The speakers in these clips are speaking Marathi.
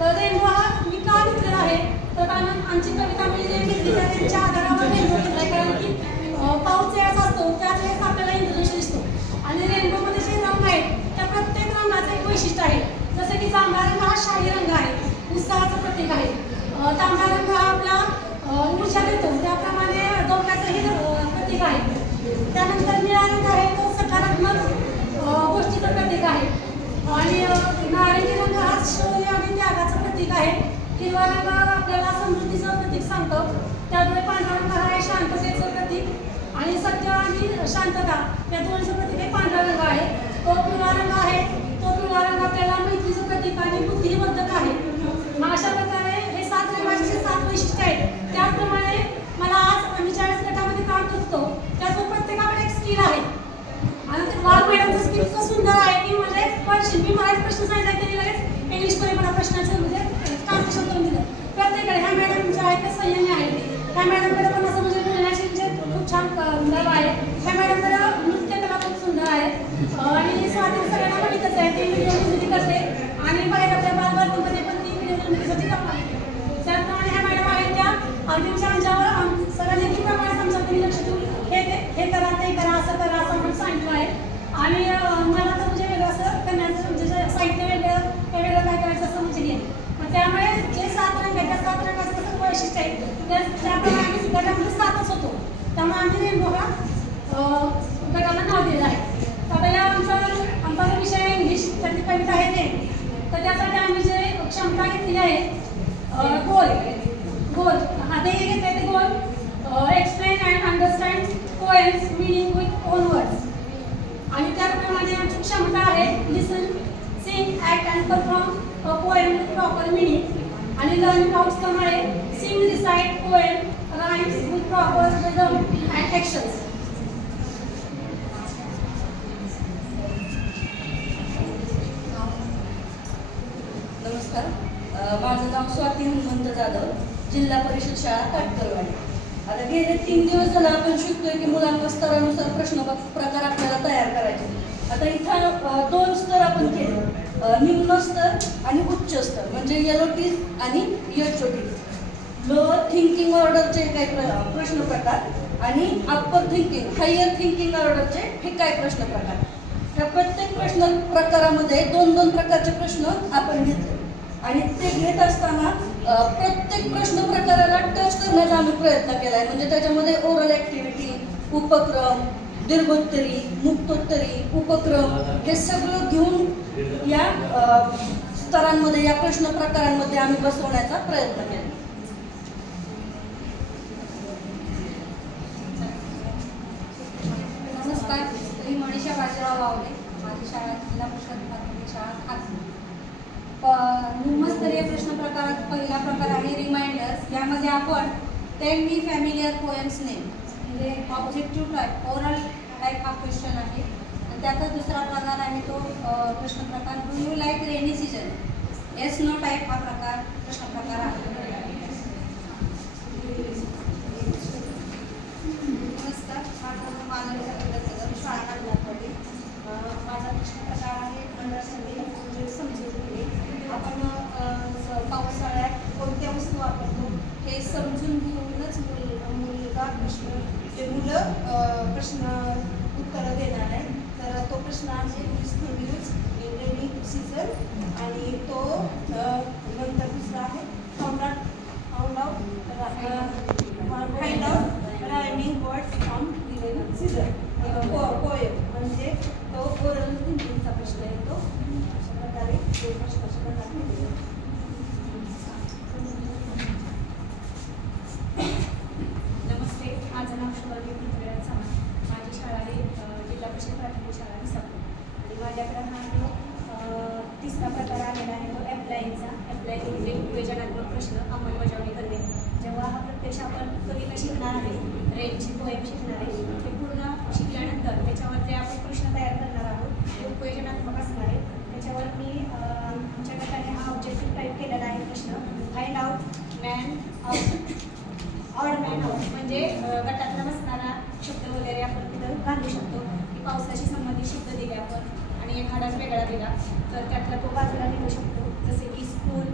तर रेनबो हा मी का घेतलेला आहे तर कारण आमची कविता मी जे घेतली तर त्यांच्या आधारावर रेनबो घेतलाय कारण की पाऊस ज्यावेळेस असतो त्याच वेळेस आपल्याला इंद्रधनुष दिसतो आणि रेनबोमध्ये जे रंग आहेत त्या प्रत्येक रंगाचं एक वैशिष्ट्य आहे. जसं की जांभळा रंग हा शाही रंग आहे, उत्साहाचं प्रतीक आहे. तांबडा रंग हा आपला ऊर्जा देतो, त्याप्रमाणे धोक्याचंही प्रतीक आहे. त्यानंतर निळा रंग आहे तो सकारात्मक गोष्टीचं प्रतीक आहे आणि नारंगी रंग हा शौर्य आणि त्यागाचं प्रतीक आहे. हिरवा रंग आपल्याला समृद्धीचं प्रतीक सांगतो. त्यामुळे पांढरा रंग हा आहे शांततेचं प्रतीक आणि सत्य आणि शांतता या दोनचं प्रतीक हे पांढरा रंग आहे. तो पिवळा रंग आहे, तो पिवळा रंग आपल्याला मैत्रीचं प्रतीक आणि बुद्धिवर्धक आहे. मग अशा प्रकारे हे 7 रंगाचे 7 वैशिष्ट्य आहेत. त्याप्रमाणे मला आज आम्ही ज्यावेळेस गटामध्ये काम करतो त्याचं प्रत्येकाकडे एक स्किल आहे आणि वाघ मॅडमचं स्किल इतकं सुंदर आहे की म्हणजे क्वेश्चन मी मराठी प्रश्न सांगितला तरी लगेच इंग्लिशमध्ये मला प्रश्नाचं म्हणजे ट्रान्सलेशन करून दिलं. प्रत्येकाकडे ह्या मॅडम ज्या आहेत त्या संयमी आहेत. ह्या मॅडमकडे पण असं म्हणजे बोलण्याची म्हणजे खूप छान लव आहे. ह्या मॅडमकडे नृत्यकला खूप सुंदर आहे आणि स्वाती सगळ्यांना माहीतच आहे ती व्हिडिओ निर्मिती करते आणि बाहेर आपल्या बालवाडीमध्ये पण ती व्हिडिओ निर्मितीसाठी काम करते. त्याप्रमाणे ह्या मॅडम आहेत त्या अगदीच्या आमच्यावर सगळ्या लेखीप्रमाणेच आमच्याकडे लक्ष देऊन हे करा ते करा असं करा असं म्हणून सांगितलं आहे आणि मला तर म्हणजे वेगळं असं करण्याचं म्हणजे साहित्य वेगळं हे वेगळं काय करायचं असं म्हणजे हे. मग त्यामुळे जे 7 रंग आहेत त्या 7 रंगाचं कसं वैशिष्ट्य आहे त्याप्रमाणे आम्ही गटामध्ये 7च होतो. त्यामुळे आम्ही रेनबो हा गटाला नाव दिलेलं आहे. आता या आमचा जो विषय आहे इंग्लिश त्याची कविता आहे ते तर त्यासाठी आम्ही जे क्षमता घेतली आहे गोल हा ते घेतले ते goal explain and understand poems meaning with own words आणि त्याप्रमाणे आमची क्षमता आहे listen sing act and perform a poem with proper meaning आणि लर्निंग आउटकम आहे sing recite poem rhymes with proper rhythm and actions. नमस्कार, माझं नाव स्वाती हनुमंत जाधव, जिल्हा परिषद शाळा काटकरवाडी. आता गेले 3 दिवस झाला आपण शिकतोय की मुलांना स्तरानुसार प्रश्न प्रकार आपल्याला तयार करायचे. आता इथं 2 स्तर आपण केले, निम्न स्तर आणि उच्च स्तर म्हणजे LOTs आणि HOTs. लोअर थिंकिंग ऑर्डरचे काही प्रश्न प्रकार आणि अप्पर थिंकिंग हायर थिंकिंग ऑर्डरचे हे काय प्रश्न प्रकार. त्या प्रत्येक प्रश्न प्रकारामध्ये 2-2 प्रकारचे प्रश्न आपण घेतले आणि ते घेत असताना प्रत्येक प्रश्न प्रकाराला टच करण्याचा आम्ही प्रयत्न केला आहे. म्हणजे त्याच्यामध्ये ओरल ॲक्टिव्हिटी, उपक्रम, दीर्घोत्तरी, मुक्तोत्तरी, उपक्रम हे सगळं घेऊन या स्तरांमध्ये या प्रश्न प्रकारांमध्ये आम्ही बसवण्याचा प्रयत्न केला. नमस्कार, मी मनीषा बाजीराव वावले, माझी शाळा जिल्हा परिषद प्राथमिक शाळा खाजगी. निम्नस्तरीय प्रश्न प्रकारात पहिला प्रकार आहे रिमाइंडर्स. यामध्ये आपण tell me familiar poems name म्हणजे ऑब्जेक्टिव्ह टाईप ओरल टाईप हा क्वेश्चन आहे आणि त्यातच दुसरा प्रकार आहे तो प्रश्न प्रकार do you like rainy season. Yes no type हा प्रकार प्रश्न प्रकार आहे. नमस्कार, माझं मानवी शाळा काटकरवाडी. माझा प्रश्न प्रकार आहे अंडरस्टँडिंग म्हणजे समजून घेणे. आपण पावसाळ्यात कोणत्या वस्तू वापरतो हे समजून घेऊनच मुलगा मुलं प्रश्न उत्तरं देणार आहे. तर तो प्रश्न आहे यूज इन रेनी सीझन आणि तो नंतर दुसरा आहे find out rhyming words from rainy season. Poem म्हणजे तो ओरल थिंकिंगचा प्रश्न येतो. अशा प्रकारे तो प्रश्नाचे प्रकार दिले. नमस्ते, माझं नाव शुभांगी पृथ्वीराज सावंत. माझी शाळा आहे जिल्हा परिषद प्राथमिक शाळा विसापूर आणि माझ्याकडे हा जो 3रा प्रकार आलेला आहे तो ॲप्लायिंगचा. ॲप्लायिंग म्हणजे योजनात्मक प्रश्न अंमलबजावणी करणे. जेव्हा हा प्रत्यक्ष आपण कविता शिकणार आहे, रेनची पोएम शिकणार आहे, ते पूर्ण शिकल्यानंतर त्याच्यावर जे आपण प्रश्न तयार करणार आहोत ते उपयोजनात्मक असणार आहे. त्याच्यावर मी आमच्या गटाने हा ऑब्जेक्टिव्ह टाईप केलेला आहे प्रश्न find out man odd man out म्हणजे गटातला बसणारा शब्द वगैरे आपण तिथं घालू शकतो की पावसाशी संबंधित शब्द दिले आपण आणि एखादाच वेगळा दिला तर त्यातला तो बाजूला लिहू शकतो. जसे की स्कूल,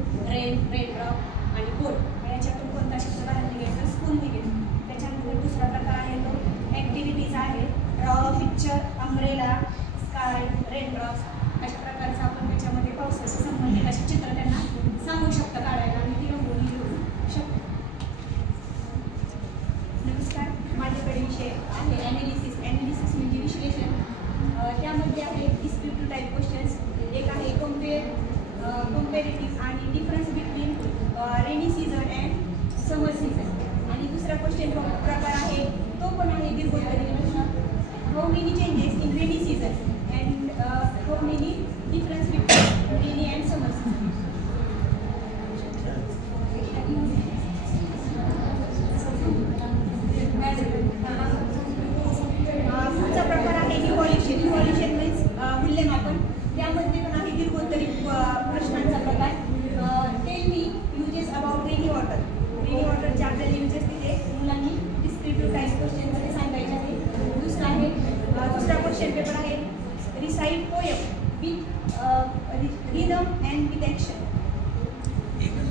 क्वेश्चन प्रकार आहे तो पण आहे दीर्घोत्तरी प्रश्न. How many changes in rainy season and how many difference between rainy and summer season. पुढचा प्रकार आहे इव्हॉल्युशन. इव्हॉल्युशन मीन्स मूल्यमापन. त्यामध्ये पण आहे दीर्घोत्तरी प्रश्नांचा प्रकार. Tell me uses about rainy water. Rainy वॉटरचे आपल्याला युजेस तिथे मुलांनी डिस्क्रिप्टिव्ह टाईप क्वेश्चनमध्ये सांगायचे आहे. दुसरा क्वेश्चन पेपर आहे recite poem with rhythm and with action.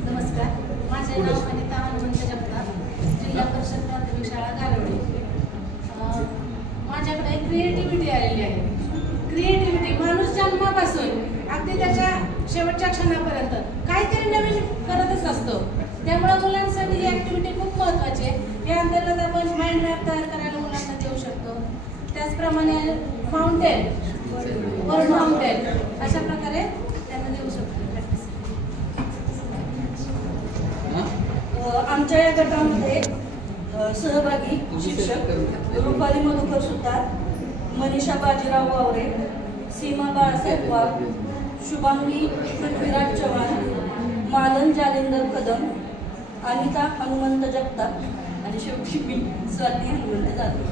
नमस्कार, माझे नाव अनिता हनुमंत जगताप, जिल्हा परिषद प्राथमिक शाळा गारवडे. माझ्याकडे क्रिएटिव्हिटी आलेली आहे. क्रिएटिव्हिटी माणूस जन्मापासून अगदी त्याच्या शेवटच्या क्षणापर्यंत काहीतरी नवीन करतच असतो. त्यामुळे मुलांसाठी ही ॲक्टिव्हिटी खूप महत्त्वाची आहे. या अंतर्गत आपण माइंड मॅप तयार करायला मुलांना देऊ शकतो. त्याचप्रमाणे माउंटेन, वर्ड माउंटेन अशा प्रकारे त्यांना देऊ शकतो. आमच्या या गटामध्ये सहभागी शिक्षक रुपाली मधुकर सुतार, मनीषा बाजीराव वावरे, सीमा बाळासाहेब वाघ, शुभांगी पृथ्वीराज चव्हाण, मालन जालिंदर कदम, अनिता हनुमंत जगताप आणि शेवटी मी स्वाती हनुमंत जाधव.